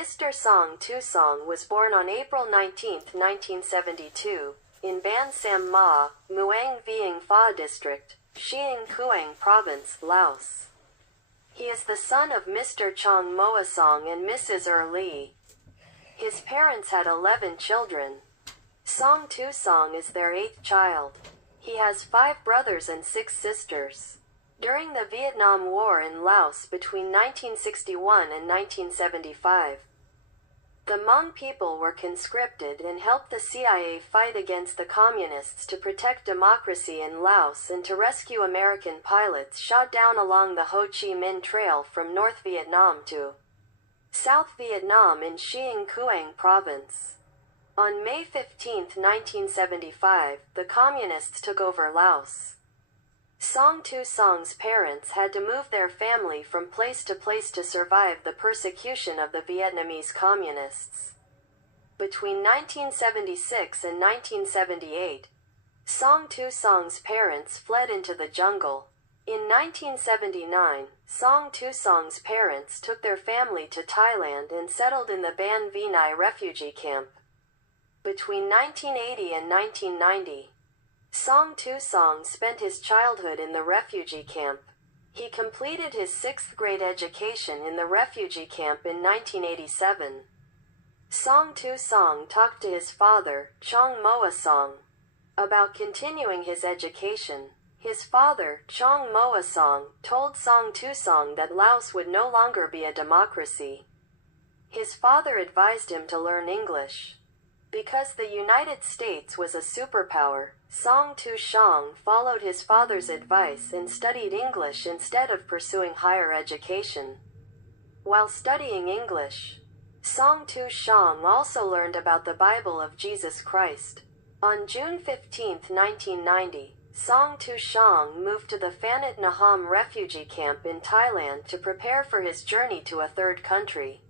Mr. Tou Xiong was born on April 19, 1972, in Ban Sam Ma, Muang Vieng Pha District, Xiang Kuang Province, Laos. He is the son of Mr. Chong Moa Song and Mrs. Lee. His parents had 11 children. Tou Xiong is their 8th child. He has 5 brothers and 6 sisters. During the Vietnam War in Laos between 1961 and 1975, the Hmong people were conscripted and helped the CIA fight against the Communists to protect democracy in Laos and to rescue American pilots shot down along the Ho Chi Minh Trail from North Vietnam to South Vietnam in Xiang Kuang Province. On May 15, 1975, the Communists took over Laos. Tou Xiong's parents had to move their family from place to survive the persecution of the Vietnamese Communists. Between 1976 and 1978, Tou Xiong's parents fled into the jungle. In 1979, Tou Xiong's parents took their family to Thailand and settled in the Ban Vinai refugee camp. Between 1980 and 1990, Tou Xiong spent his childhood in the refugee camp. He completed his 6th grade education in the refugee camp in 1987. Tou Xiong talked to his father, Chong Moa Song, about continuing his education. His father, Chong Moa Song, told Tou Xiong that Laos would no longer be a democracy. His father advised him to learn English. Because the United States was a superpower, Tou Xiong followed his father's advice and studied English instead of pursuing higher education. While studying English, Tou Xiong also learned about the Bible of Jesus Christ. On June 15, 1990, Tou Xiong moved to the Phanat Naham refugee camp in Thailand to prepare for his journey to a third country,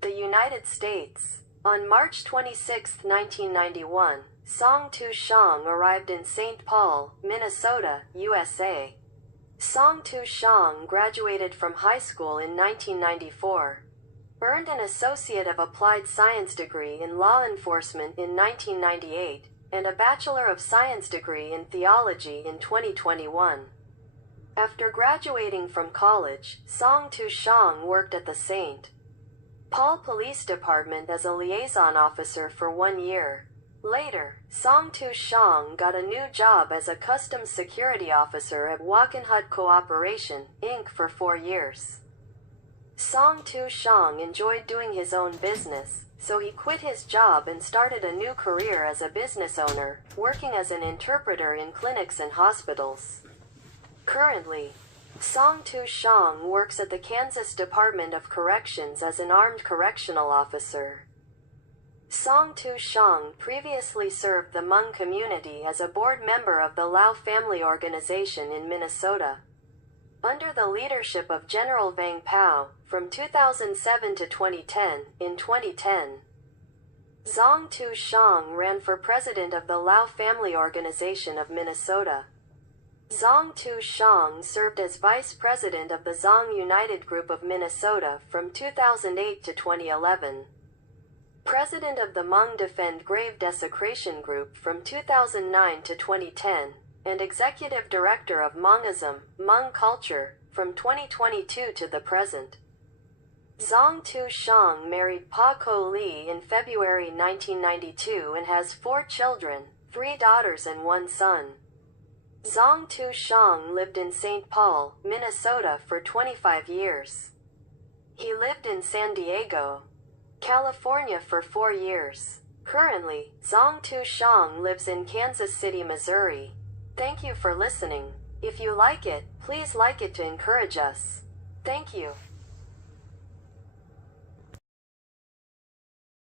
the United States. On March 26, 1991, Tou Xiong arrived in St. Paul, Minnesota, USA. Tou Xiong graduated from high school in 1994, earned an Associate of Applied Science degree in Law Enforcement in 1998, and a Bachelor of Science degree in Theology in 2021. After graduating from college, Tou Xiong worked at the St. Paul Police Department as a liaison officer for 1 year. Later, Tou Xiong got a new job as a customs security officer at Wakanhut Cooperation, Inc. for 4 years. Tou Xiong enjoyed doing his own business, so he quit his job and started a new career as a business owner, working as an interpreter in clinics and hospitals. Currently, Tou Xiong works at the Kansas Department of Corrections as an armed correctional officer. Tou Xiong previously served the Hmong community as a board member of the Lao Family Organization in Minnesota. Under the leadership of General Vang Pao, from 2007 to 2010, in 2010, Tou Xiong ran for president of the Lao Family Organization of Minnesota. Tou Xiong served as vice president of the Zong United Group of Minnesota from 2008 to 2011. President of the Hmong Defend Grave Desecration Group from 2009 to 2010, and Executive Director of Hmongism, Hmong Culture, from 2022 to the present. Tou Xiong married Pa Ko Lee in February 1992 and has 4 children, 3 daughters and 1 son. Tou Xiong lived in St. Paul, Minnesota for 25 years. He lived in San Diego, California for 4 years. Currently, Tou Xiong lives in Kansas City, Missouri. Thank you for listening. If you like it, please like it to encourage us. Thank you.